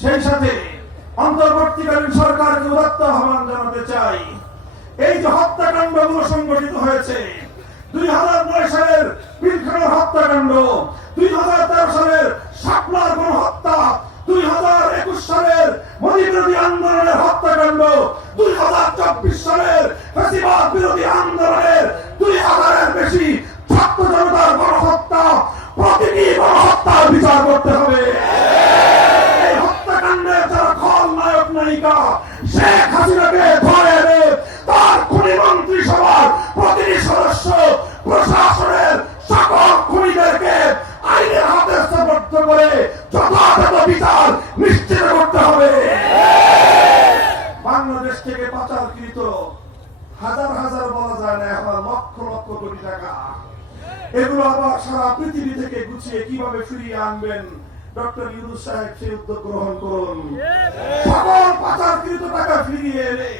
সেই সাথে অন্তর্বর্তীকালীন সরকারকে উদাত্ত আহ্বান জানাতে চাই। এই যে হত্যাকাণ্ডগুলো সংগঠিত হয়েছে দুই হাজার নয় সালের পিলখানার হত্যাকাণ্ড দুই হাজার তেরো সালের শাপলার গণহত্যা দুই হাজার একুশ সালের মোদী বিরোধী আন্দোলনের হত্যাকাণ্ড দুই হাজার চব্বিশ সালের ফেসিবাদ বিরোধী আন্দোলনের দুই হাজারের বেশি ছাত্র জনতার গণহত্যা, প্রতিটি গণহত্যার বিচার করতে হবে এই হত্যাকাণ্ডের যারা খলনায়ক নায়িকা শেখ হাসিনাকে ধরে এনে তার খুনি মন্ত্রিসভার প্রতিটি সদস্য প্রশাসনের সকল খুনিদেরকে আইনের হাতে সমর্থ করে যথাযথ বিচার নিশ্চিত করতে হবে বাংলাদেশ থেকে পাচারকৃত হাজার হাজার বলা যায় না এখন লক্ষ লক্ষ কোটি টাকা। এগুলো আবার সারা পৃথিবী থেকে গুছিয়ে কীভাবে ফিরিয়ে আনবেন? ডক্টর ইউনুস সাহেব সেই উদ্যোগ গ্রহণ করুন। সকল পাচারকৃত টাকা ফিরিয়ে এনে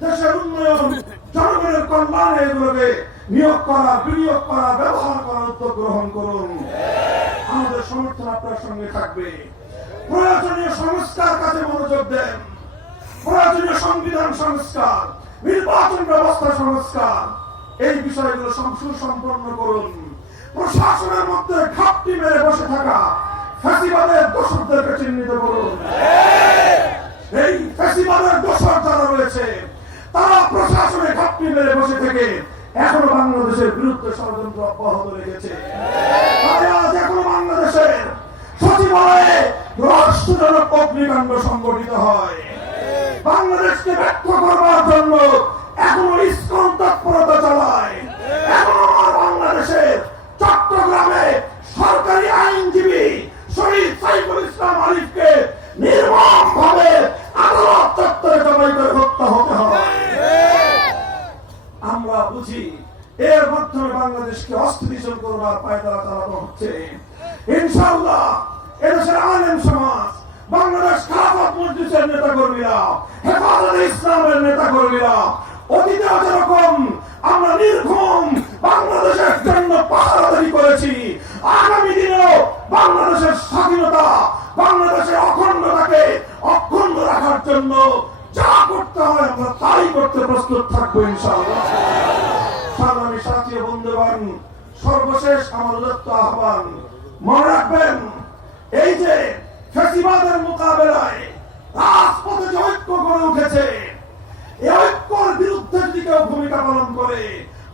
দেশের উন্নয়ন, জনগণের কল্যাণে এগুলোকে নিয়োগ করা, বিনিয়োগ করা, ব্যবহার করার উদ্যোগ গ্রহণ করুন। আমাদের সমর্থন আপনার সঙ্গে থাকবে। প্রয়োজনীয় সংস্কার কাজে মনোযোগ দেন। প্রয়োজনীয় সংবিধান সংস্কার। নির্বাচন ব্যবস্থা সংস্কার। এই বিষয়গুলো সম- সুসম্পন্ন করুন। প্রশাসনের মধ্যে ঘাপটি মেরে বসে থাকা ফ্যাসিবাদের দোষরদেরকে চিহ্নিত করুন। এই ফ্যাসিবাদের দোষর যারা রয়েছে, তারা প্রশাসনে ঘাপটি মেরে বসে থেকে এখনও বাংলাদেশের বিরুদ্ধে ষড়যন্ত্র অব্যাহত রেখেছে। আজ এখনও বাংলাদেশের সচিবালয়ে রহস্যজনক অগ্নিকাণ্ড সংগঠিত হয়। বাংলাদেশকে ব্যর্থ করবার জন্য এখনও ইস্কন তৎপরতা চালায়। এখনও বাংলাদেশের চট্টগ্রামে সরকারি আইনজীবী শহীদ সাইফুল ইসলাম আরিফকে নির্মম ভাবে আদালত চত্বরে জবাই করে হত্যা হতে হয়। আমরা বুঝি এর মাধ্যমে বাংলাদেশকে অস্থিতিশীল করবার পায়তারা চালানো হচ্ছে। ইনশাআল্লাহ এদেশের সমাজ বাংলাদেশ খারাপ মসজিদের নেতা কর্মীরা হেফাজতে ইসলামের নেতা কর্মীরা অতীতে যেরকম আমরা নির্ঘুম বাংলাদেশের জন্য পাহারাদারি করেছি। আগামী দিনেও বাংলাদেশের স্বাধীনতা, বাংলাদেশের অখণ্ডতাকে অখণ্ড রাখার জন্য যা করতে হয় আমরা তাই করতে প্রস্তুত থাকব ইনশাআল্লাহ। সাথী বন্ধুবান সর্বশেষ আমার উদত্ত আহ্বান, মনে রাখবেন, এই যে ফেসিবাদের মোকাবেলায় রাজপথে যে ঐক্য গড়ে উঠেছে এই ঐক্যর বিরুদ্ধে যদি কেউ ভূমিকা পালন করে,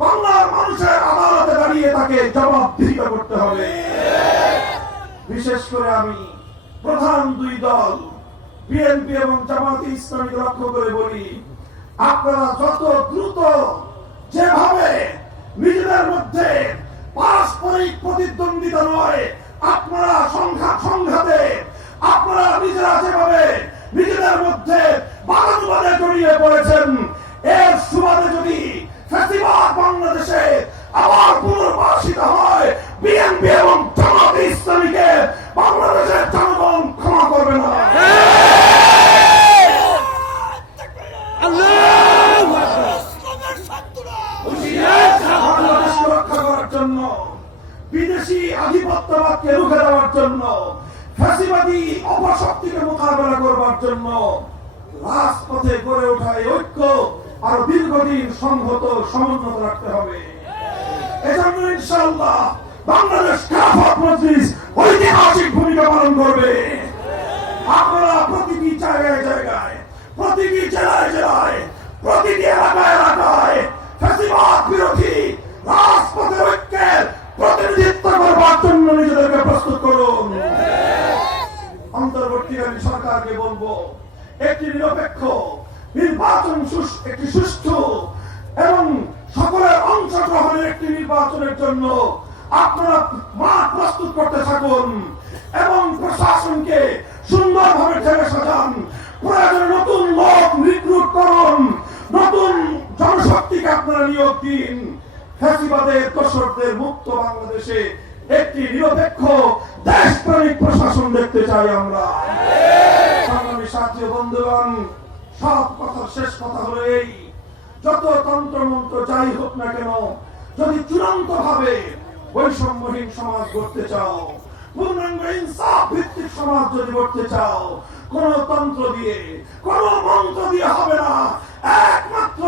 বাংলার মানুষের আদালতে দাঁড়িয়ে তাকে জবাবদিহিত করতে হবে। বিশেষ করে আমি প্রধান দুই দল, বিএনপি এবং জামাতে ইসলামীকে লক্ষ্য করে বলি, আপনারা যত দ্রুত যেভাবে নিজেদের মধ্যে পারস্পরিক প্রতিদ্বন্দ্বিতা নয়, আপনারা সংঘাত সংঘাতে, আপনারা নিজেরা যেভাবে নিজেদের মধ্যে বাদানুবাদে জড়িয়ে পড়েছেন। এর সুবাদে যদি বাংলাদেশে আবার পুনর্বাসিত হয় বিএনপি এবং জামাতে ইসলামীকে বাংলাদেশের জনগণ ক্ষমা করবে না। বাংলাদেশকে রক্ষা করার জন্য বিদেশি আধিপত্যবাদকে রুখে দেওয়ার জন্য ফ্যাসিবাদী অপশক্তিকে মোকাবেলা করবার জন্য রাজপথে গড়ে ওঠা এই ঐক্য আর দীর্ঘদিন সংহত সমুন্নত রাখতে হবে। এজন্য ইনশাআল্লাহ বাংলাদেশ মজলিস ঐতিহাসিক ভূমিকা পালন করবে। আপনারা প্রতিটি জায়গায় জায়গায়, প্রতিটি জেলায় জেলায়, প্রতিটি এলাকায় এলাকায় বিরোধী রাজপথের ঐক্যের প্রতিনিধিত্ব করবার জন্য নিজেদেরকে প্রস্তুত করুন। অন্তর্বর্তীকালীন সরকারকে বলব, একটি নিরপেক্ষ, নির্বাচন একটি সুষ্ঠু এবং সকলের অংশগ্রহণের একটি নির্বাচনের জন্য আপনারা প্রস্তুত করতে থাকুন এবং প্রশাসনকে সুন্দরভাবে সাজান। প্রয়োজনে নতুন লোক রিক্রুট করুন, নতুন জনশক্তিকে আপনারা নিয়োগ দিন। ফ্যাসিবাদের, দোসরদের মুক্ত বাংলাদেশে একটি নিরপেক্ষ দেশপ্রেমিক প্রশাসন দেখতে চাই আমরা। বন্ধুগণ, সব কথার শেষ কথা হলো এই। যত তন্ত্র মন্ত্র যাই হোক না কেন, যদি চূড়ান্ত ভাবে বৈষম্যহীন সমাজ গড়তে চাও, পূর্ণাঙ্গ ইনসাফ ভিত্তিক সমাজ যদি গড়তে চাও, কোন তন্ত্র দিয়ে, কোন মন্ত্র দিয়ে হবে না। একমাত্র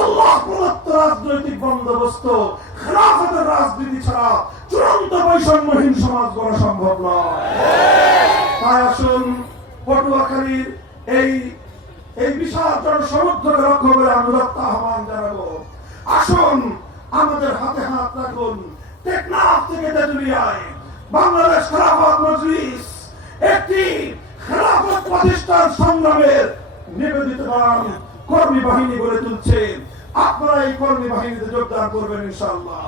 আল্লাহ প্রদত্ত রাজনৈতিক বন্দোবস্ত, খেলাফতের রাজনীতি ছাড়া চূড়ান্ত বৈষম্যহীন সমাজ গড়া সম্ভব নয়। তাই আসুন পটুয়াখালীর এই এই বিশাল লক্ষ্য করে আহ্বান জানাব। আসুন আমাদের হাতে হাত রাখুন। টেকনাফ থেকে তেতুলিয়ায় বাংলাদেশ খেলাফত মজলিস একটি খেলাফত প্রতিষ্ঠান সংগ্রামের নিবেদিত নাম কর্মী বাহিনী গড়ে তুলছে। আপনারা এই কর্মী বাহিনীতে যোগদান করবেন ইনশাআল্লাহ।